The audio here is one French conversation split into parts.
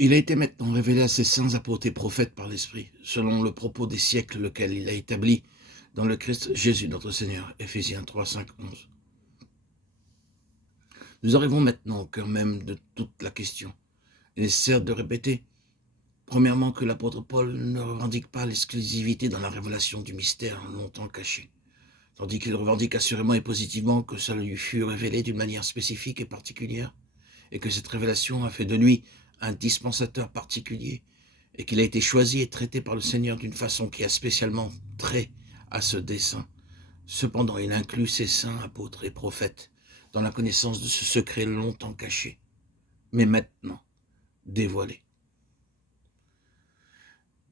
Il a été maintenant révélé à ses saints apôtres et prophètes par l'Esprit, selon le propos des siècles lequel il a établi dans le Christ Jésus notre Seigneur. Éphésiens 3, 5, 11. Nous arrivons maintenant au cœur même de toute la question. Il est nécessaire de répéter, premièrement, que l'apôtre Paul ne revendique pas l'exclusivité dans la révélation du mystère longtemps caché, tandis qu'il revendique assurément et positivement que cela lui fut révélé d'une manière spécifique et particulière, et que cette révélation a fait de lui un dispensateur particulier, et qu'il a été choisi et traité par le Seigneur d'une façon qui a spécialement trait à ce dessein. Cependant, il inclut ses saints apôtres et prophètes dans la connaissance de ce secret longtemps caché, mais maintenant dévoilé.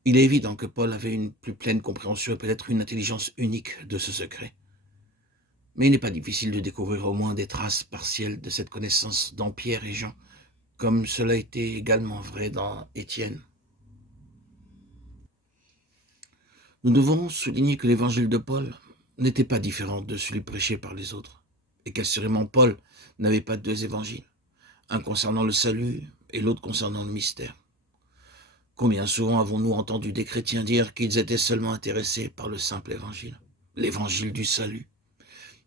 Il est évident que Paul avait une plus pleine compréhension et peut-être une intelligence unique de ce secret. Mais il n'est pas difficile de découvrir au moins des traces partielles de cette connaissance dans Pierre et Jean, comme cela était également vrai dans Étienne. Nous devons souligner que l'évangile de Paul n'était pas différent de celui prêché par les autres, et qu'assurément Paul n'avait pas deux évangiles, un concernant le salut et l'autre concernant le mystère. Combien souvent avons-nous entendu des chrétiens dire qu'ils étaient seulement intéressés par le simple évangile, l'évangile du salut,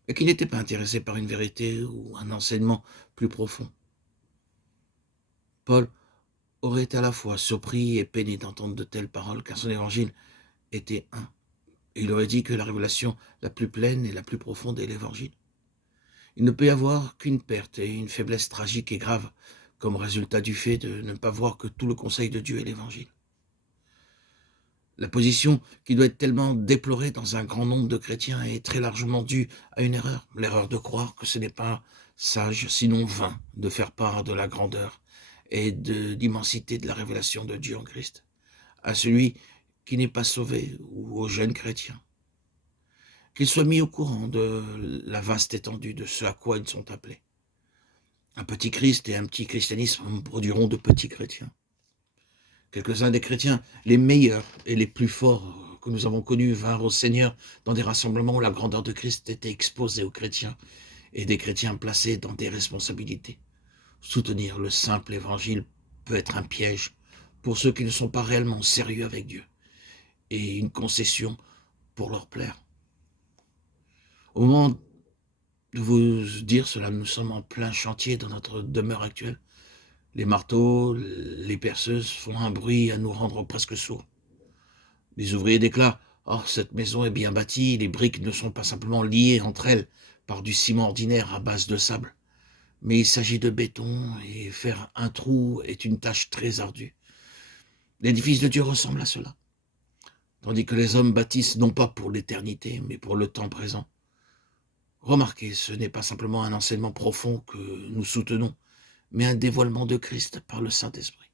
et qu'ils n'étaient pas intéressés par une vérité ou un enseignement plus profond. Paul aurait été à la fois surpris et peiné d'entendre de telles paroles, car son évangile était un. Il aurait dit que la révélation la plus pleine et la plus profonde est l'évangile. Il ne peut y avoir qu'une perte et une faiblesse tragique et grave comme résultat du fait de ne pas voir que tout le conseil de Dieu est l'évangile. La position qui doit être tellement déplorée dans un grand nombre de chrétiens est très largement due à une erreur, l'erreur de croire que ce n'est pas sage, sinon vain, de faire part de la grandeur et de l'immensité de la révélation de Dieu en Christ à celui qui n'est pas sauvé ou aux jeunes chrétiens. Qu'ils soient mis au courant de la vaste étendue de ce à quoi ils sont appelés. Un petit Christ et un petit christianisme produiront de petits chrétiens. Quelques-uns des chrétiens, les meilleurs et les plus forts que nous avons connus, vinrent au Seigneur dans des rassemblements où la grandeur de Christ était exposée aux chrétiens et des chrétiens placés dans des responsabilités. Soutenir le simple évangile peut être un piège pour ceux qui ne sont pas réellement sérieux avec Dieu et une concession pour leur plaire. Au moment de vous dire cela, nous sommes en plein chantier dans notre demeure actuelle. Les marteaux, les perceuses font un bruit à nous rendre presque sourds. Les ouvriers déclarent « Oh, cette maison est bien bâtie, les briques ne sont pas simplement liées entre elles par du ciment ordinaire à base de sable, mais il s'agit de béton et faire un trou est une tâche très ardue. » L'édifice de Dieu ressemble à cela, tandis que les hommes bâtissent non pas pour l'éternité, mais pour le temps présent. Remarquez, ce n'est pas simplement un enseignement profond que nous soutenons, mais un dévoilement de Christ par le Saint-Esprit.